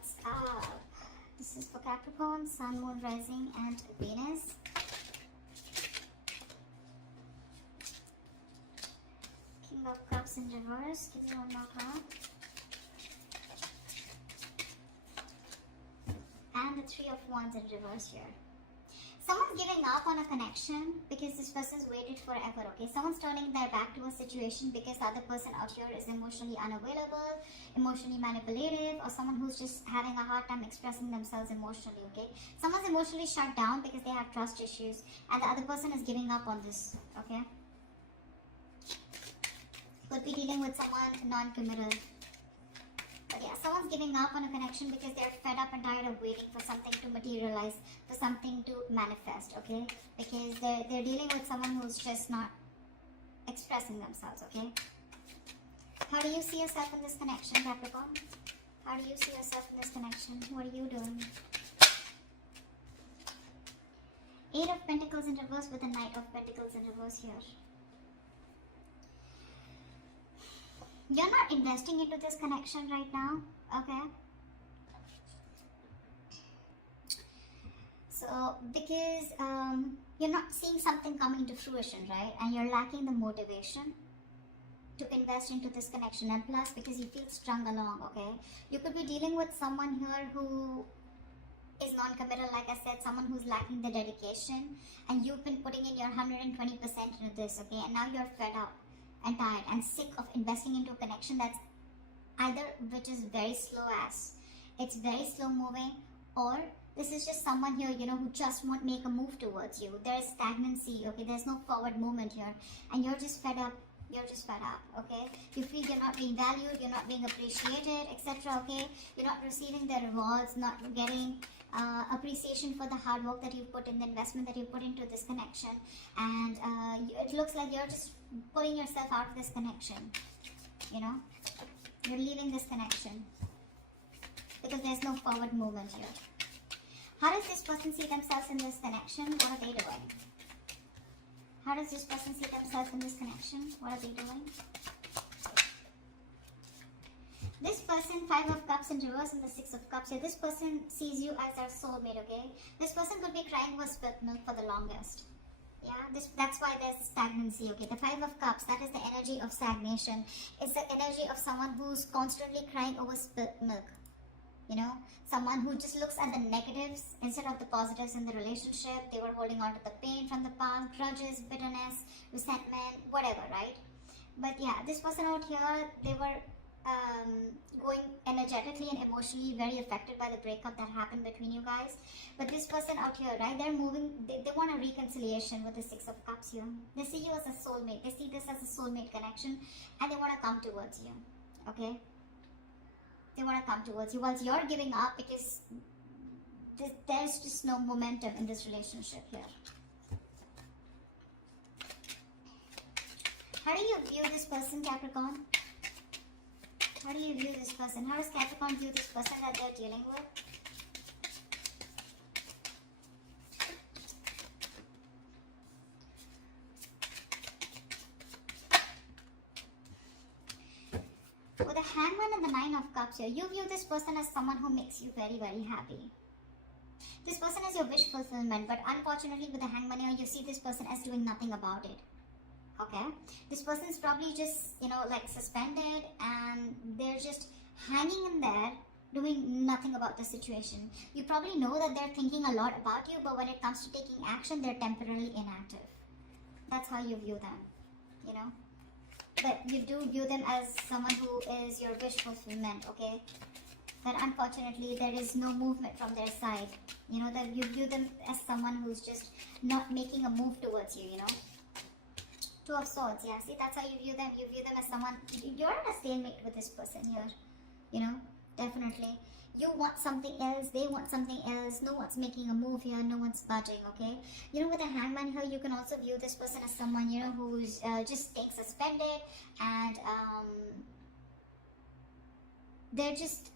What's up? This is for Capricorn, Sun, Moon, Rising, and Venus. King of Cups in reverse. Give me one more card. And the Three of Wands in reverse here. Someone's giving up on a connection because this person's waited forever, okay? Someone's turning their back to a situation because the other person out here is emotionally unavailable, emotionally manipulative, or someone who's just having a hard time expressing themselves emotionally, okay? Someone's emotionally shut down because they have trust issues, and the other person is giving up on this, okay? Could be dealing with someone non-committal. But yeah, someone's giving up on a connection because they're fed up and tired of waiting for something to materialize, for something to manifest, okay? Because they're dealing with someone who's just not expressing themselves, okay? How do you see yourself in this connection, Capricorn? How do you see yourself in this connection? What are you doing? Eight of Pentacles in reverse with a Knight of Pentacles in reverse here. You're not investing into this connection right now, okay? So, because you're not seeing something coming to fruition, right? And you're lacking the motivation to invest into this connection. And plus, because you feel strung along, okay? You could be dealing with someone here who is non-committal, like I said, someone who's lacking the dedication. And you've been putting in your 120% into this, okay? And now you're fed up and tired and sick of investing into a connection that's either which is very slow as it's very slow moving, or this is just someone here, you know, who just won't make a move towards you. There's stagnancy, okay? There's no forward movement here, and you're just fed up. You're just fed up, okay? You feel you're not being valued, you're not being appreciated, etc., okay? You're not receiving the rewards, not getting appreciation for the hard work that you put in, the investment that you put into this connection, and it looks like you're just pulling yourself out of this connection, you know? You're leaving this connection because there's no forward movement here. How does this person see themselves in this connection? What are they doing? How does this person see themselves in this connection? What are they doing? This person, Five of Cups in reverse and the Six of Cups here. This person sees you as their soulmate, okay? This person could be crying over spilt milk for the longest. Yeah, that's why there's stagnancy, okay? The Five of Cups, that is the energy of stagnation. It's the energy of someone who's constantly crying over spilt milk. You know, someone who just looks at the negatives instead of the positives in the relationship. They were holding on to the pain from the past, grudges, bitterness, resentment, whatever, right? But yeah, this person out here, they were going energetically and emotionally very affected by the breakup that happened between you guys. But this person out here, right, they're moving, they want a reconciliation with the Six of Cups here. They see you as a soulmate. They see this as a soulmate connection, and they want to come towards you, okay? They want to come towards you whilst you're giving up because there's just no momentum in this relationship here. How do you view this person, Capricorn? How do you view this person? How does Capricorn view this person that they're dealing with? With the Hangman and the Nine of Cups here, you view this person as someone who makes you very, very happy. This person is your wish fulfillment, but unfortunately with the Hangman here, you see this person as doing nothing about it. Okay? This person is probably just, you know, like suspended, and they're just hanging in there doing nothing about the situation. You probably know that they're thinking a lot about you, but when it comes to taking action, they're temporarily inactive. That's how you view them, you know? But you do view them as someone who is your wish fulfillment, okay? But unfortunately, there is no movement from their side. You know, that you view them as someone who's just not making a move towards you, you know? Two of Swords, yeah. See, that's how you view them. You view them as someone, you're in a stalemate with this person here, you know, definitely. You want something else, they want something else, no one's making a move here, no one's budging, okay? You know, with a Hangman here, you can also view this person as someone, you know, who's just staying suspended, and they're just,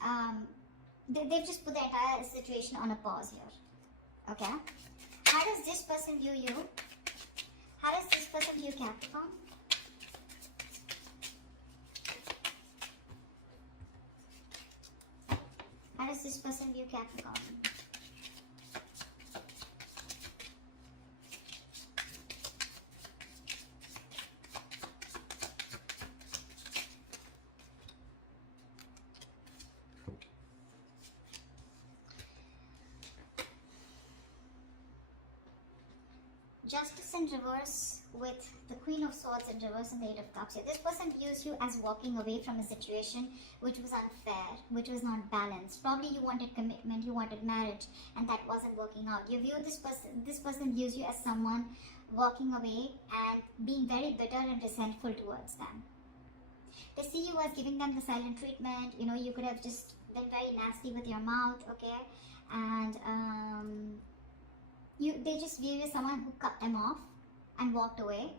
they've just put the entire situation on a pause here, okay? How does this person view you? How does this person view Capricorn? How does this person view Capricorn? Justice in reverse with the Queen of Swords in reverse and the Eight of Cups. This person views you as walking away from a situation which was unfair, which was not balanced. Probably you wanted commitment, you wanted marriage, and that wasn't working out. You view this person views you as someone walking away and being very bitter and resentful towards them. They see you as giving them the silent treatment. You know, you could have just been very nasty with your mouth, okay? And they just view you as someone who cut them off and walked away,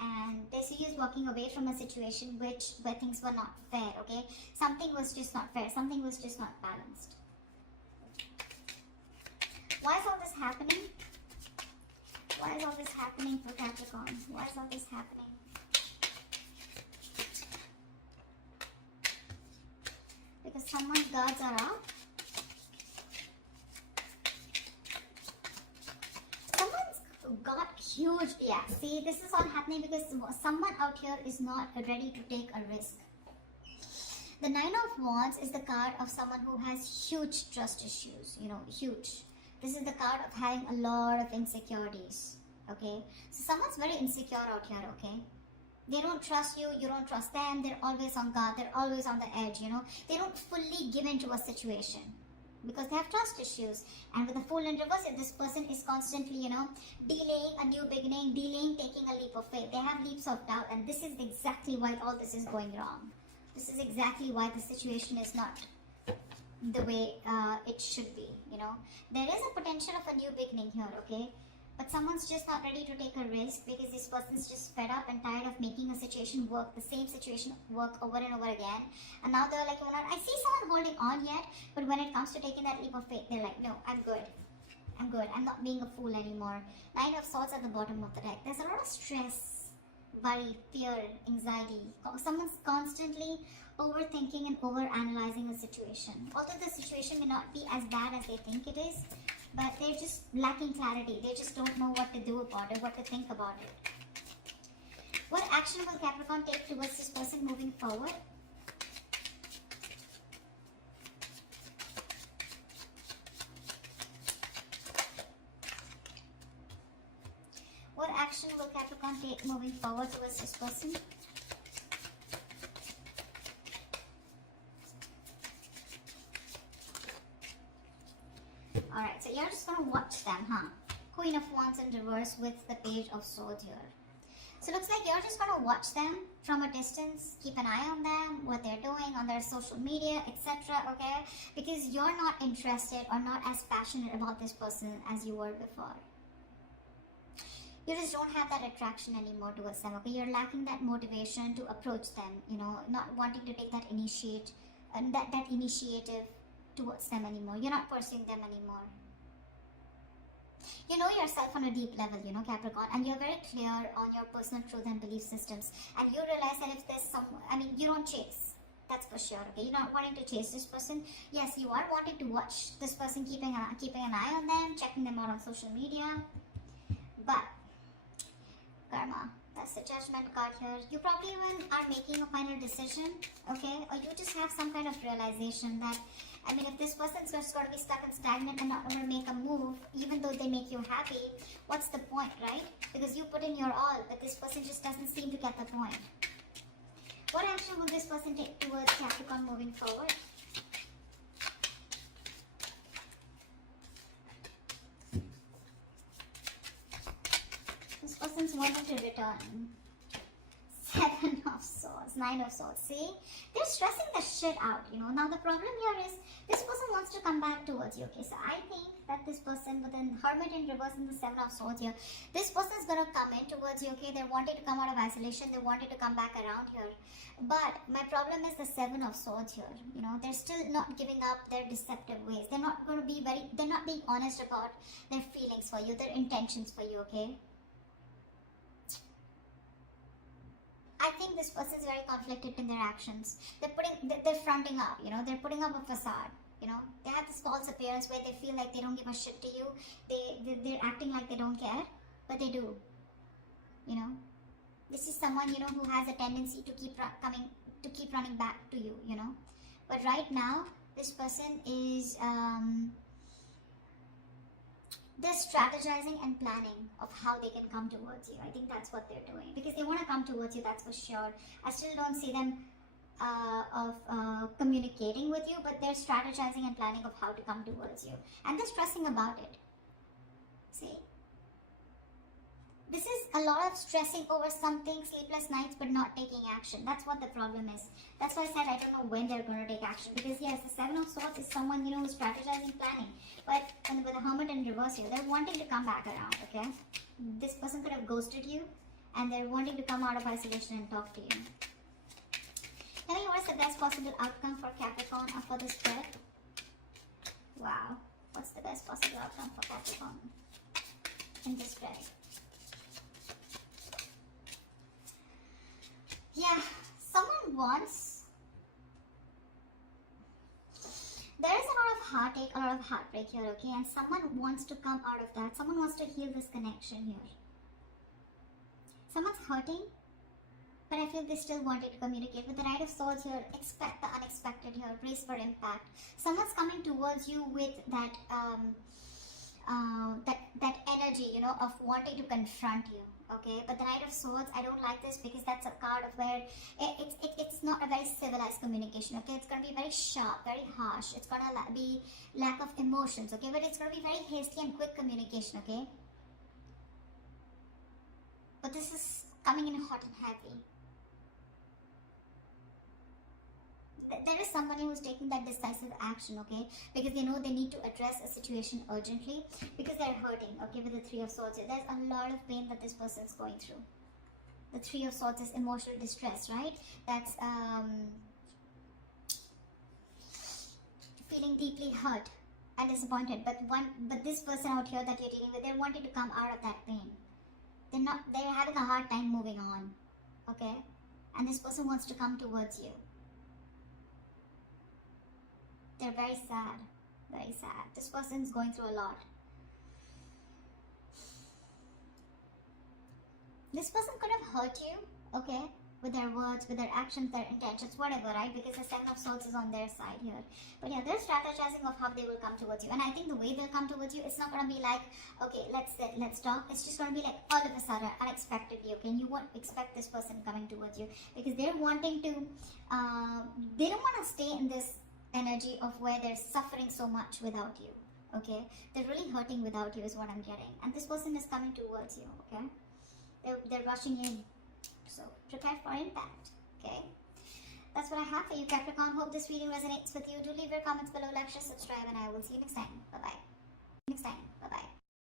and they see you as walking away from a situation where things were not fair, okay? Something was just not fair, something was just not balanced. Why is all this happening? Why is all this happening for Capricorn? Why is all this happening? Because someone's guards are up. Got huge, yeah, see, this is all happening because someone out here is not ready to take a risk. The Nine of Wands is the card of someone who has huge trust issues, you know, huge. This is the card of having a lot of insecurities, okay? So someone's very insecure out here, okay? They don't trust you, you don't trust them, they're always on guard, they're always on the edge, you know? They don't fully give into a situation, because they have trust issues. And with the Fool in reverse, this person is constantly, you know, delaying a new beginning, delaying taking a leap of faith. They have leaps of doubt, and this is exactly why all this is going wrong. This is exactly why the situation is not the way it should be, you know. There is a potential of a new beginning here, okay? But someone's just not ready to take a risk because this person's just fed up and tired of making a situation work, the same situation work over and over again. And now they're like, I see someone holding on yet, but when it comes to taking that leap of faith, they're like, no, I'm good. I'm good. I'm not being a fool anymore. Nine of Swords at the bottom of the deck. There's a lot of stress, worry, fear, anxiety. Someone's constantly overthinking and overanalyzing a situation. Although the situation may not be as bad as they think it is, but they're just lacking clarity. They just don't know what to do about it, what to think about it. What action will Capricorn take towards this person moving forward? What action will Capricorn take moving forward towards this person? Alright, so you're just going to watch them, huh? Queen of Wands in reverse with the Page of Swords here. So it looks like you're just going to watch them from a distance, keep an eye on them, what they're doing on their social media, etc. Okay? Because you're not interested or not as passionate about this person as you were before. You just don't have that attraction anymore towards them, okay? You're lacking that motivation to approach them, you know, not wanting to take that initiative towards them anymore. You're not pursuing them anymore. You know yourself on a deep level, you know, Capricorn, and you're very clear on your personal truth and belief systems, and you realize that if there's you don't chase, that's for sure, okay? You're not wanting to chase this person. Yes, you are wanting to watch this person, keeping an eye on them, checking them out on social media, but karma, that's the Judgment card here. You probably even are making a final decision, okay? Or you just have some kind of realization that, if this person's just going to be stuck and stagnant and not going to make a move, even though they make you happy, what's the point, right? Because you put in your all, but this person just doesn't seem to get the point. What action will this person take towards Capricorn moving forward? This person's wanting to return. 7 of Swords, 9 of Swords. See? They're stressing the shit out, you know. Now the problem here is this person wants to come back towards you, okay? So I think that this person with an Hermit in reverse and the 7 of Swords here, this person is going to come in towards you, okay? They're wanting to come out of isolation. They wanted to come back around here. But my problem is the 7 of Swords here. You know, they're still not giving up their deceptive ways. They're not going to be they're not being honest about their feelings for you, their intentions for you, okay? I think this person is very conflicted in their actions. They're fronting up, you know, they're putting up a facade. You know, they have this false appearance where they feel like they don't give a shit to you. They're acting like they don't care, but they do. You know, this is someone, you know, who has a tendency to keep running back to you. You know, but right now this person is they're strategizing and planning of how they can come towards you. I think that's what they're doing because they want to come towards you. That's for sure. I still don't see them communicating with you, but they're strategizing and planning of how to come towards you, and they're stressing about it. See, this is a lot of stressing over something, sleepless nights, but not taking action. That's what the problem is. That's why I said I don't know when they're going to take action, because yes, the Seven of Swords is someone, you know, who's strategizing, planning, but with the Hermit in reverse here, they're wanting to come back around. Okay, this person could have ghosted you, and they're wanting to come out of isolation and talk to you. Tell me what's the best possible outcome for Capricorn or for this spread? Wow. What's the best possible outcome for Capricorn in this spread? Yeah, someone wants... There is a lot of heartache, a lot of heartbreak here, okay? And someone wants to come out of that. Someone wants to heal this connection here. Someone's hurting, but I feel they still wanted to communicate. With the Knight of Swords here, expect the unexpected here, brace for impact. Someone's coming towards you with that that energy, you know, of wanting to confront you, okay? But the Knight of Swords, I don't like this because that's a card of where it's not a very civilized communication, okay? It's going to be very sharp, very harsh. It's going to be lack of emotions, okay? But it's going to be very hasty and quick communication, okay? But this is coming in hot and heavy. There is somebody who's taking that decisive action, okay? Because they know they need to address a situation urgently because they're hurting, okay? With the Three of Swords here, there's a lot of pain that this person's going through. The Three of Swords is emotional distress, right? That's feeling deeply hurt and disappointed. But this person out here that you're dealing with, they're wanting to come out of that pain. They're having a hard time moving on, okay? And this person wants to come towards you. They're very sad, very sad. This person's going through a lot. This person could have hurt you, okay, with their words, with their actions, their intentions, whatever, right? Because the Seven of Swords is on their side here. But yeah, they're strategizing of how they will come towards you. And I think the way they'll come towards you, it's not going to be like, okay, let's talk. It's just going to be like all of a sudden, unexpectedly, okay? And you won't expect this person coming towards you because they're wanting to, they don't want to stay in this energy of where they're suffering so much without you, okay? They're really hurting without you is what I'm getting. And this person is coming towards you, okay? They're rushing in. So prepare for impact, okay? That's what I have for you, Capricorn. Hope this video resonates with you. Do leave your comments below, like, share, subscribe, and I will see you next time. Bye-bye.